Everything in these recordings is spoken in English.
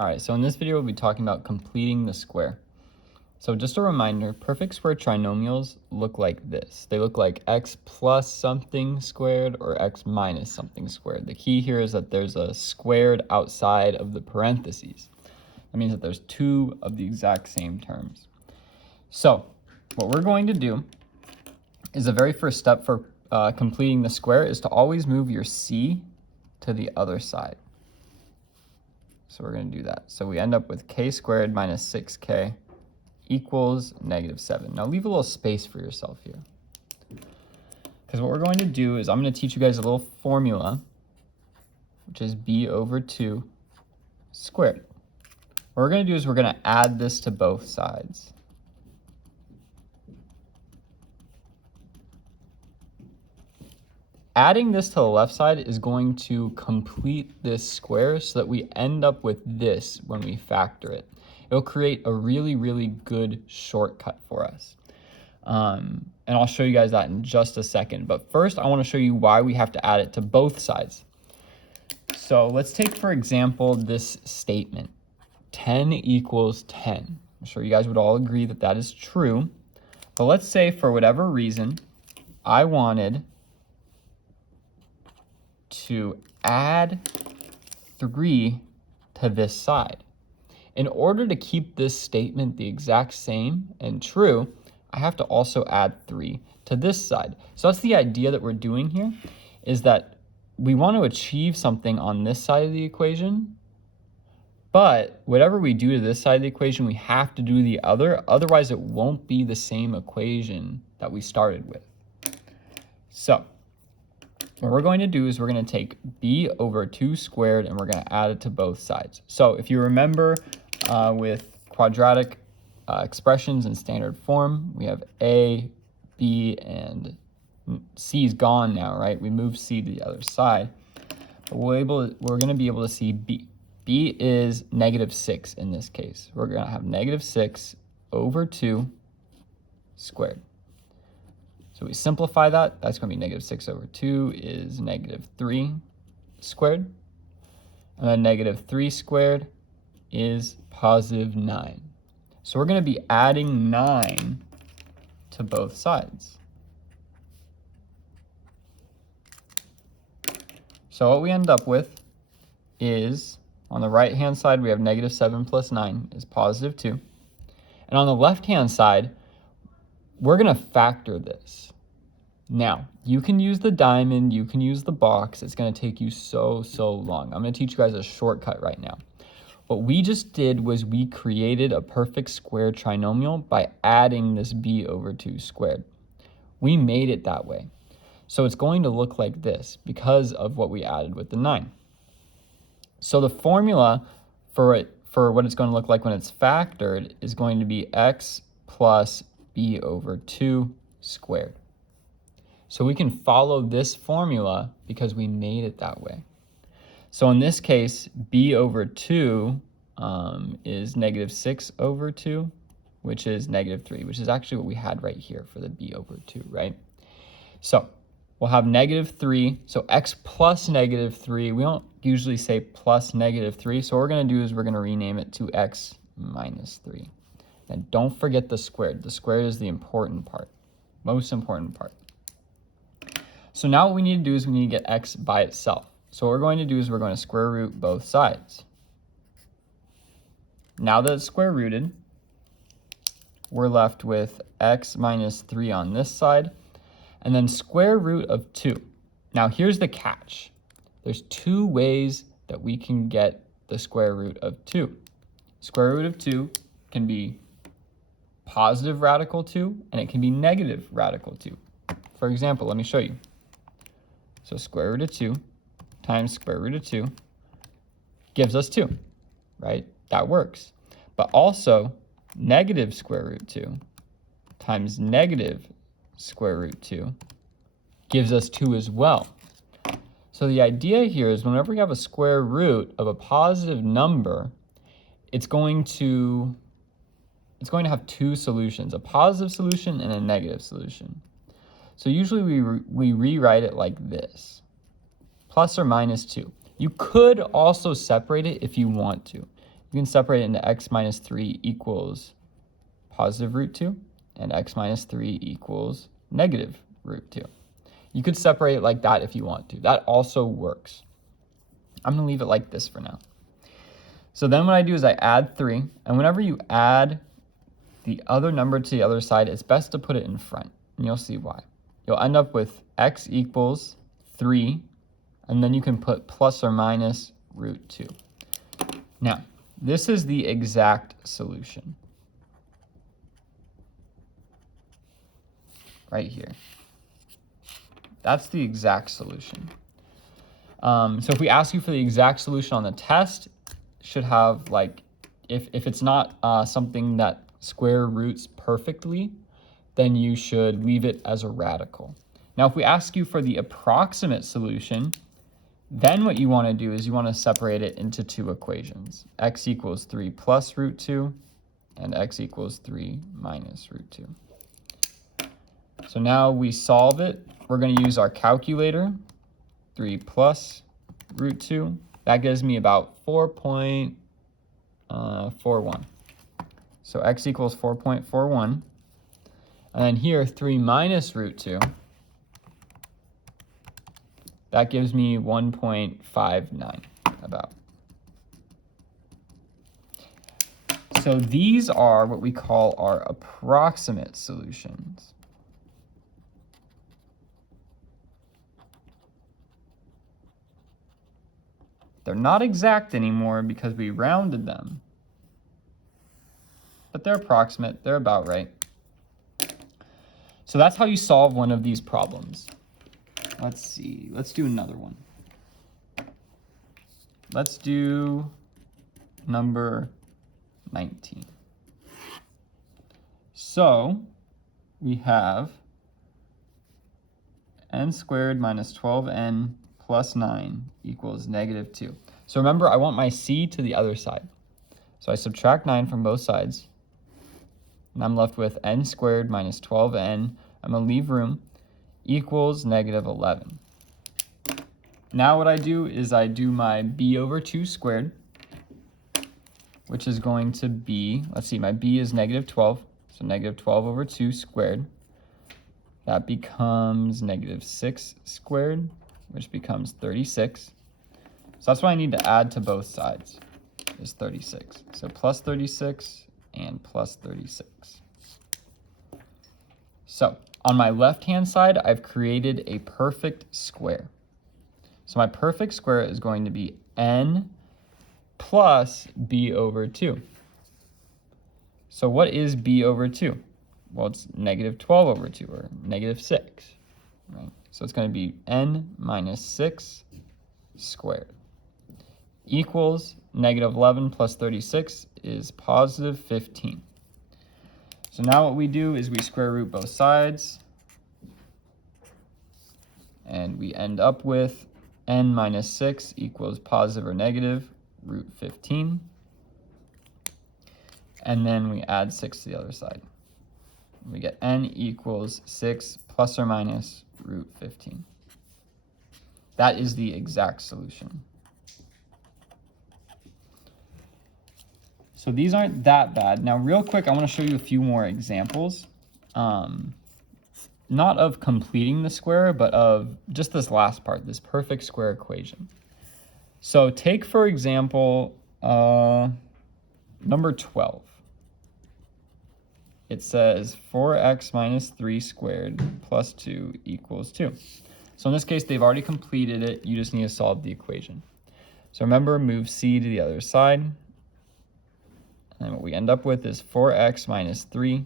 All right, so in this video, we'll be talking about completing the square. So just a reminder, perfect square trinomials look like this. They look like x plus something squared or x minus something squared. The key here is that there's a squared outside of the parentheses. That means that there's two of the exact same terms. So what we're going to do is the very first step for completing the square is to always move your c to the other side. So we're going to do that. So we end up with k squared minus 6k equals -7. Now leave a little space for yourself here. Because what we're going to do is I'm going to teach you guys a little formula, which is b over 2 squared. What we're going to do is we're going to add this to both sides. Adding this to the left side is going to complete this square so that we end up with this when we factor it. It'll create a really, really good shortcut for us. And I'll show you guys that in just a second. But first, I want to show you why we have to add it to both sides. So let's take, for example, this statement, 10 equals 10. I'm sure you guys would all agree that that is true. But let's say for whatever reason, I wanted to add 3 to this side. In order to keep this statement the exact same and true, I have to also add 3 to this side. So that's the idea that we're doing here, is that we want to achieve something on this side of the equation, but whatever we do to this side of the equation, we have to do the other, otherwise it won't be the same equation that we started with. So what we're going to do is we're going to take b over 2 squared and we're going to add it to both sides. So if you remember with quadratic expressions in standard form, we have a, b, and c is gone now, right? We moved c to the other side. But we're going to be able to see b. b is -6 in this case. We're going to have -6 over 2 squared. So we simplify that, that's going to be -6 over 2 is -3 squared. And then -3 squared is +9. So we're going to be adding 9 to both sides. So what we end up with is, on the right-hand side, we have -7 plus 9 is +2. And on the left-hand side, we're going to factor this. Now, you can use the diamond, you can use the box. It's going to take you so long. I'm going to teach you guys a shortcut right now. What we just did was we created a perfect square trinomial by adding this b over 2 squared. We made it that way. So it's going to look like this because of what we added with the 9. So the formula for what it's going to look like when it's factored is going to be x plus b over 2 squared. So we can follow this formula because we made it that way. So in this case, b over 2 is -6 over 2, which is -3, which is actually what we had right here for the b over 2, right? So we'll have -3, so x plus -3. We don't usually say plus -3, so what we're going to do is we're going to rename it to x minus 3. And don't forget the squared. The squared is the important part, most important part. So now what we need to do is we need to get x by itself. So what we're going to do is we're going to square root both sides. Now that it's square rooted, we're left with x minus 3 on this side, and then square root of 2. Now here's the catch. There's 2 ways that we can get the square root of 2. Square root of 2 can be positive radical 2, and it can be negative radical 2. For example, let me show you. So square root of 2 times square root of 2 gives us 2, right? That works. But also, negative square root 2 times negative square root 2 gives us 2 as well. So the idea here is whenever we have a square root of a positive number, it's going to have 2 solutions, a positive solution and a negative solution. So usually we rewrite it like this, plus or minus 2. You could also separate it if you want to. you can separate it into x minus 3 equals positive root 2, and x minus 3 equals negative root 2. You could separate it like that if you want to. That also works. I'm going to leave it like this for now. So then what I do is I add 3, and whenever you add the other number to the other side, it's best to put it in front, and you'll see why. You'll end up with x equals 3, and then you can put plus or minus root 2. Now, this is the exact solution. Right here. That's the exact solution. So if we ask you for the exact solution on the test, it should have, like, if it's not something that square roots perfectly, then you should leave it as a radical. Now, if we ask you for the approximate solution, then what you want to do is you want to separate it into two equations. X equals 3 plus root 2, and x equals 3 minus root 2. So now we solve it. We're going to use our calculator, 3 plus root 2. That gives me about 4.41. So x equals 4.41. And then here, 3 minus root 2. That gives me 1.59 about. So these are what we call our approximate solutions. They're not exact anymore because we rounded them, but they're approximate, they're about right. So that's how you solve one of these problems. Let's see, let's do another one. Let's do number 19. So we have n squared minus 12n plus 9 equals negative 2. So remember, I want my c to the other side. So I subtract 9 from both sides, and I'm left with n squared minus 12n, I'm going to leave room, equals negative 11. Now what I do is I do my b over 2 squared, which is going to be, let's see, my b is negative 12, so negative 12 over 2 squared. That becomes negative 6 squared, which becomes 36. So that's what I need to add to both sides, is 36. So plus 36 and plus 36. So on my left-hand side, I've created a perfect square. So my perfect square is going to be n plus b over 2. So what is b over 2? Well, it's negative 12 over 2, or negative 6, right? So it's going to be n minus 6 squared equals negative 11 plus 36 is positive 15. So now what we do is we square root both sides, and we end up with n minus 6 equals positive or negative root 15. And then we add 6 to the other side. We get n equals 6 plus or minus root 15. That is the exact solution. So these aren't that bad. Now, real quick, I want to show you a few more examples. Not of completing the square, but of just this last part, this perfect square equation. So take, for example, number 12. It says 4x minus 3 squared plus 2 equals 2. So in this case, they've already completed it. You just need to solve the equation. So remember, move c to the other side. And what we end up with is 4x minus 3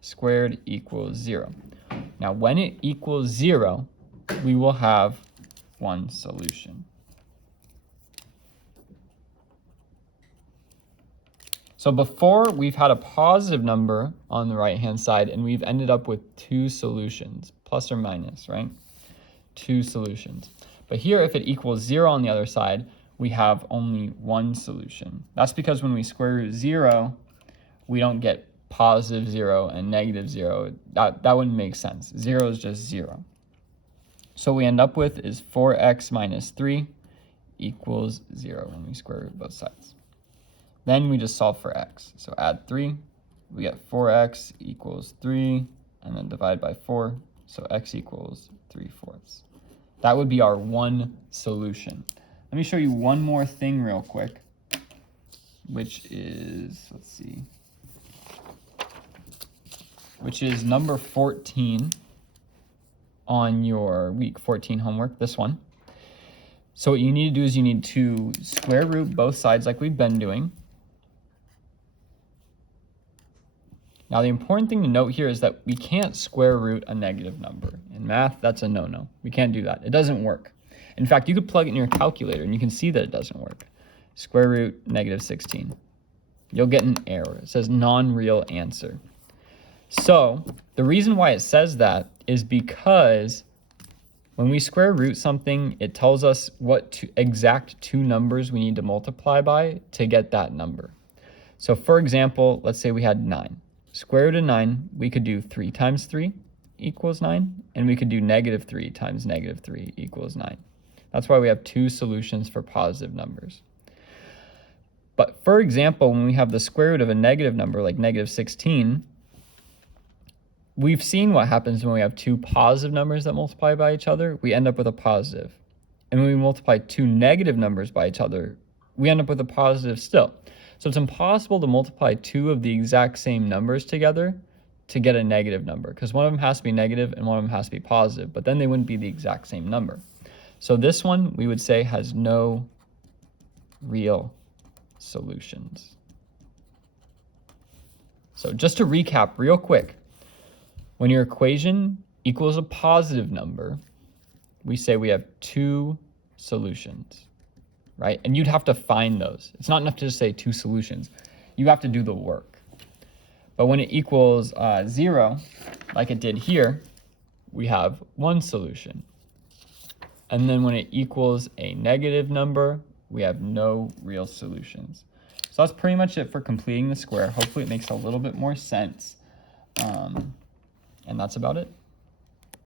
squared equals 0. Now, when it equals 0, we will have one solution. So before, we've had a positive number on the right-hand side, and we've ended up with two solutions, plus or minus, right? Two solutions. But here, if it equals 0 on the other side, we have only one solution. That's because when we square root 0, we don't get positive 0 and negative 0. That wouldn't make sense. 0 is just 0. So what we end up with is 4x minus 3 equals 0 when we square root both sides. Then we just solve for x. So add 3, we get 4x equals 3, and then divide by 4, so x equals 3/4. That would be our one solution. Let me show you one more thing real quick, which is, let's see, which is number 14 on your week 14 homework, this one. So what you need to do is you need to square root both sides like we've been doing. Now the important thing to note here is that we can't square root a negative number. In math, that's a no-no. We can't do that. It doesn't work. In fact, you could plug it in your calculator and you can see that it doesn't work. Square root -16. You'll get an error. It says non-real answer. So the reason why it says that is because when we square root something, it tells us what exact two numbers we need to multiply by to get that number. So for example, let's say we had 9. Square root of 9, we could do 3 times 3 equals 9, and we could do -3 times -3 equals 9. That's why we have two solutions for positive numbers. But for example, when we have the square root of a negative number like -16, we've seen what happens when we have two positive numbers that multiply by each other. We end up with a positive. And when we multiply two negative numbers by each other, we end up with a positive still. So it's impossible to multiply two of the exact same numbers together to get a negative number, because one of them has to be negative and one of them has to be positive, but then they wouldn't be the exact same number. So this one, we would say, has no real solutions. So just to recap real quick, when your equation equals a positive number, we say we have two solutions, right? And you'd have to find those. It's not enough to just say two solutions. You have to do the work. But when it equals 0, like it did here, we have one solution. And then when it equals a negative number, we have no real solutions. So that's pretty much it for completing the square. Hopefully it makes a little bit more sense. And that's about it.